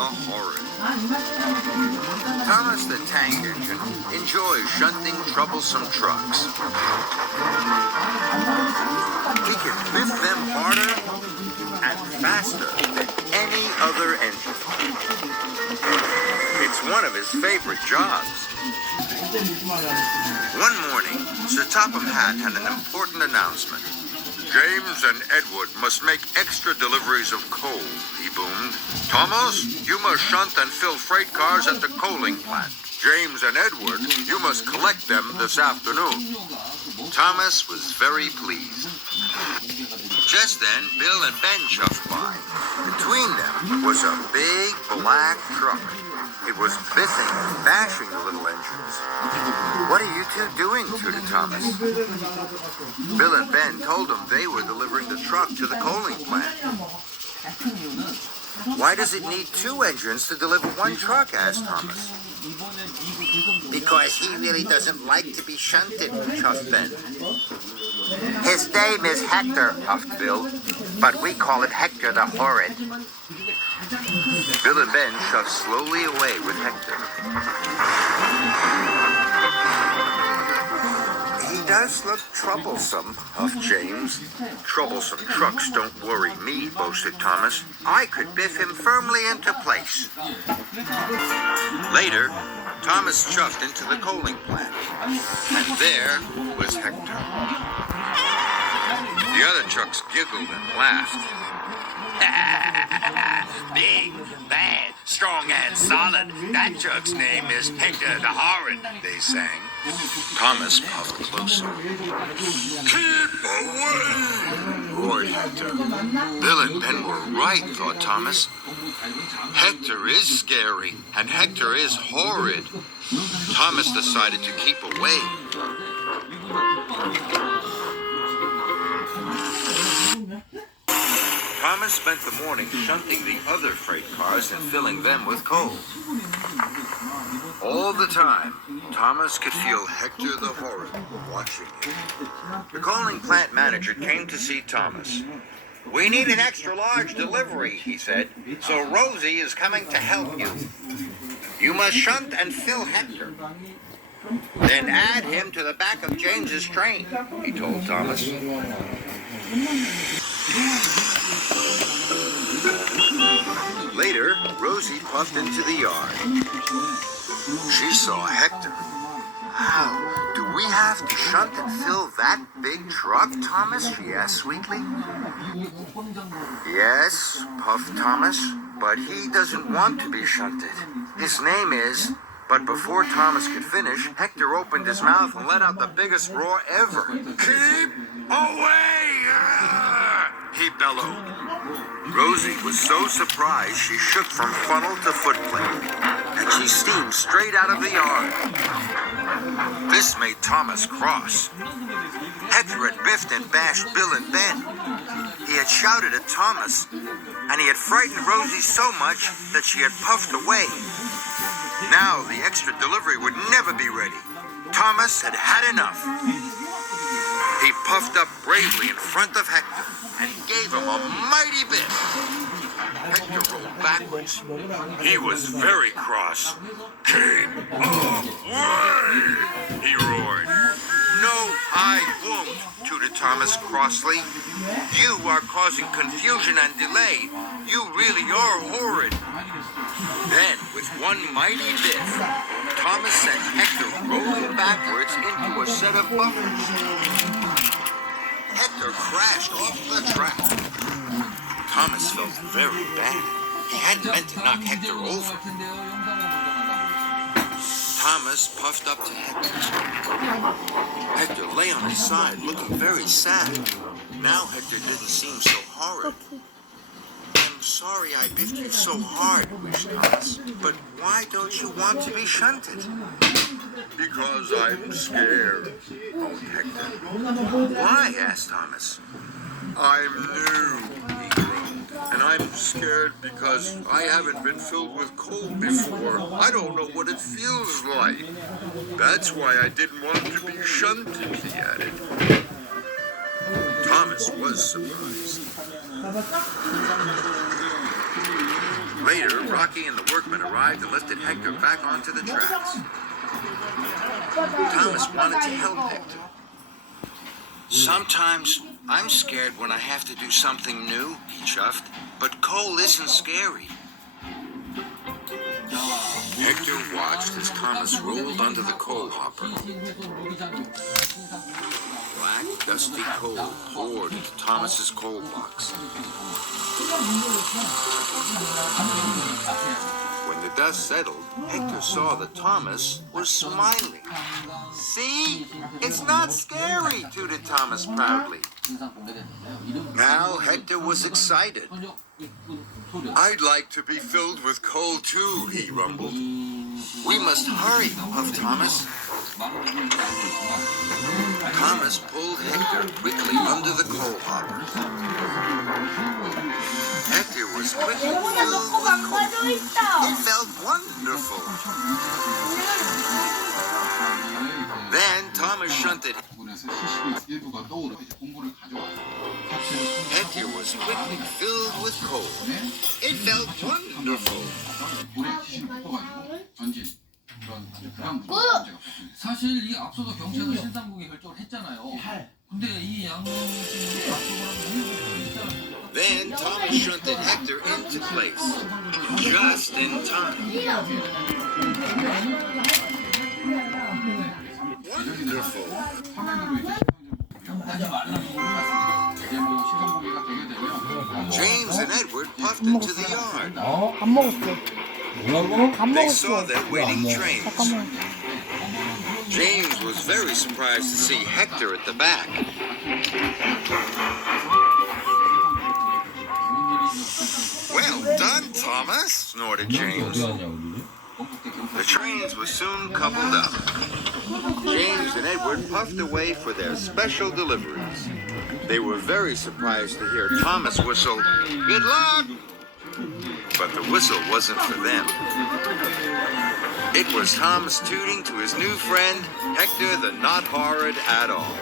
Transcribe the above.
the Horrid. Thomas the Tank Engine enjoys shunting troublesome trucks. He can lift them harder and faster than any other engine. It's one of his favorite jobs. One morning, Sir Topham Hatt had an important announcement. James and Edward must make extra deliveries of coal, he boomed. Thomas, you must shunt and fill freight cars at the coaling plant. James and Edward, you must collect them this afternoon. Thomas was very pleased. Just then, Bill and Ben chuffed by. Between them was a big black truck. It was biffing and bashing the little engines. What are you two doing? Tooted Thomas. Bill and Ben told him they were delivering the truck to the coaling plant. Why does it need two engines to deliver one truck? Asked Thomas. Because he really doesn't like to be shunted, chuffed Ben. His name is Hector, puffed Bill, but we call him Hector the Horrid. Bill and Ben shoved slowly away with Hector. He does look troublesome, puffed James. Troublesome trucks don't worry me, boasted Thomas. I could biff him firmly into place. Later, Thomas chuffed into the coaling plant, and there was Hector. The other trucks giggled and laughed. Big, bad, strong and solid. That truck's name is Hector the Horrid, they sang. Thomas puffed closer. Keep away, roared Hector. Bill and Ben were right, thought Thomas. Hector is scary, and Hector is horrid. Thomas decided to keep away. Thomas spent the morning shunting the other freight cars and filling them with coal. All the time, Thomas could feel Hector the Horrid watching him. The coaling plant manager came to see Thomas. We need an extra large delivery, he said, so Rosie is coming to help you. You must shunt and fill Hector. Then add him to the back of James's train, he told Thomas. Later, Rosie puffed into the yard. She saw Hector. How? Do we have to shunt and fill that big truck, Thomas? She asked sweetly. Yes, puffed Thomas, but he doesn't want to be shunted. His name is... But before Thomas could finish, Hector opened his mouth and let out the biggest roar ever. Keep away! He bellowed. Rosie was so surprised she shook from funnel to footplate, and she steamed straight out of the yard. This made Thomas cross. Hector had biffed and bashed Bill and Ben. He had shouted at Thomas, and he had frightened Rosie so much that she had puffed away. Now the extra delivery would never be ready. Thomas had had enough. He puffed up bravely in front of Hector and gave him a mighty biff. Hector rolled backwards. He was very cross. Keep away, he roared. No, I won't, tooted Thomas crossly. You are causing confusion and delay. You really are horrid. Then, with one mighty biff, Thomas sent Hector rolling backwards into a set of buffers. Hector crashed off the track. Thomas felt very bad. He hadn't meant to knock Hector over. Thomas puffed up to Hector. Hector lay on his side, looking very sad. Now Hector didn't seem so horrid. I'm sorry I biffed you so hard, wished Thomas. But why don't you want to be shunted? Because I'm scared, moaned Hector. Why? Asked Thomas. I'm new, he groaned, and I'm scared because I haven't been filled with coal before. I don't know what it feels like. That's why I didn't want to be shunted, he added. Thomas was surprised. Later, Rocky and the workmen arrived and lifted Hector back onto the tracks. Thomas wanted to help Hector. Sometimes I'm scared when I have to do something new, he chuffed. But coal isn't scary. Hector watched as Thomas rolled under the coal hopper. Black, dusty coal poured into Thomas's coal box. When the dust settled, Hector saw that Thomas was smiling. See? It's not scary, tooted Thomas proudly. Now Hector was excited. I'd like to be filled with coal too, he rumbled. We must hurry, puffed Thomas. Thomas pulled Hector quickly under the coal hopper. Hector was quickly filled with coal. It felt wonderful. Then Thomas shunted. Hector was quickly filled with coal. It felt wonderful. 사실 이 앞서도 경찰도 신상국이 결정을 했잖아요. 근데 이 양심이 앞서고 나면 Then Thomas shunted Hector into place, just in time. Wonderful. James and Edward puffed into the yard. 안 먹었어. 안 They saw 먹었어. them waiting trains. 잠깐만. James was very surprised to see Hector at the back. Well done, Thomas, snorted James. The trains were soon coupled up. James and Edward puffed away for their special deliveries. They were very surprised to hear Thomas whistle, "Good luck!" But the whistle wasn't for them. It was Thomas tooting to his new friend, Hector the Not Horrid at All.